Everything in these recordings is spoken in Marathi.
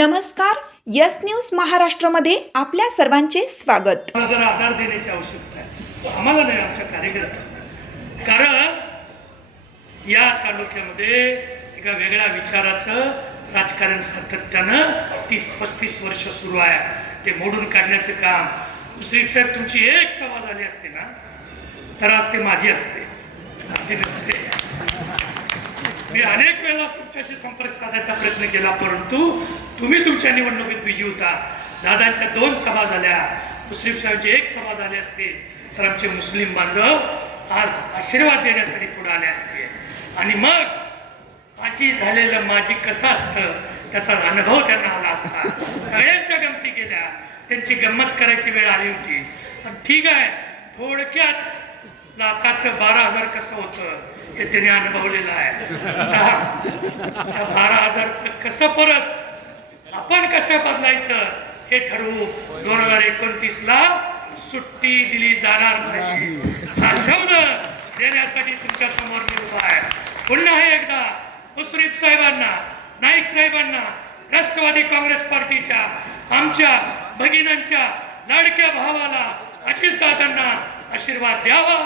नमस्कार यस न्यूज महाराष्ट्रामध्ये आपल्या सर्वांचे स्वागत. जरा आधार देण्याची आवश्यकता आहे. आम्हाला नाही आमच्या कार्यकर्त्यांना. कारण या तालुक्यामध्ये एका वेगळ्या विचाराचं राजकारण सातत्यानं तीस पस्तीस वर्ष सुरू आहे. ते मोडून काढण्याचं काम. दुसरी साहेब तुमची एक सभा झाली असते ना? तर आज ते माझी असते. माझी नसते. मी अनेक वेळा तुमच्याशी संपर्क साधायचा प्रयत्न केला परंतु तुम्ही तुमच्या निवडणुकीत बिझी होता. दादांच्या दोन सभा झाल्या. मुस्लिम साहेबांची एक सभा झाली असती तर आमचे मुस्लिम बांधव आज आशीर्वाद देण्यासाठी पुढे आले असते. आणि मग अशी झालेलं माझी कसं असतं त्याचा अनुभव त्यांना आला असता. सगळ्यांच्या गमती केल्या. त्यांची गंमत करायची वेळ आली होती. पण ठीक आहे. थोडक्यात लाखाचं बारा हजार कसं होतं हे त्याने अनुभवलेलं आहे. आता त्या बारा हजारचं कसं परत आपण कसं बदलायचं हे ठरवू. दोन हजार एकोणतीस ला सुट्टी दिली जाणार नाही. हा शब्द देण्यासाठी तुमच्यासमोर मी उभा आहे. पुन्हा एकदा मुश्रीफ साहेबांना नाईक साहेबांना राष्ट्रवादी काँग्रेस पार्टीच्या आमच्या भगिनांच्या लाडक्या भावाला अजितदादांना आशीर्वाद द्यावा.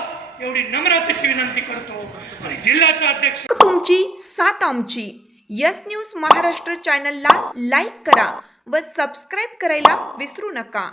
एवढी नम्रतेची विनंती करतो. आणि जिल्ह्याचा अध्यक्ष तुमची सात आमची. यस न्यूज महाराष्ट्र चॅनलला लाईक करा व सबस्क्राईब करायला विसरू नका.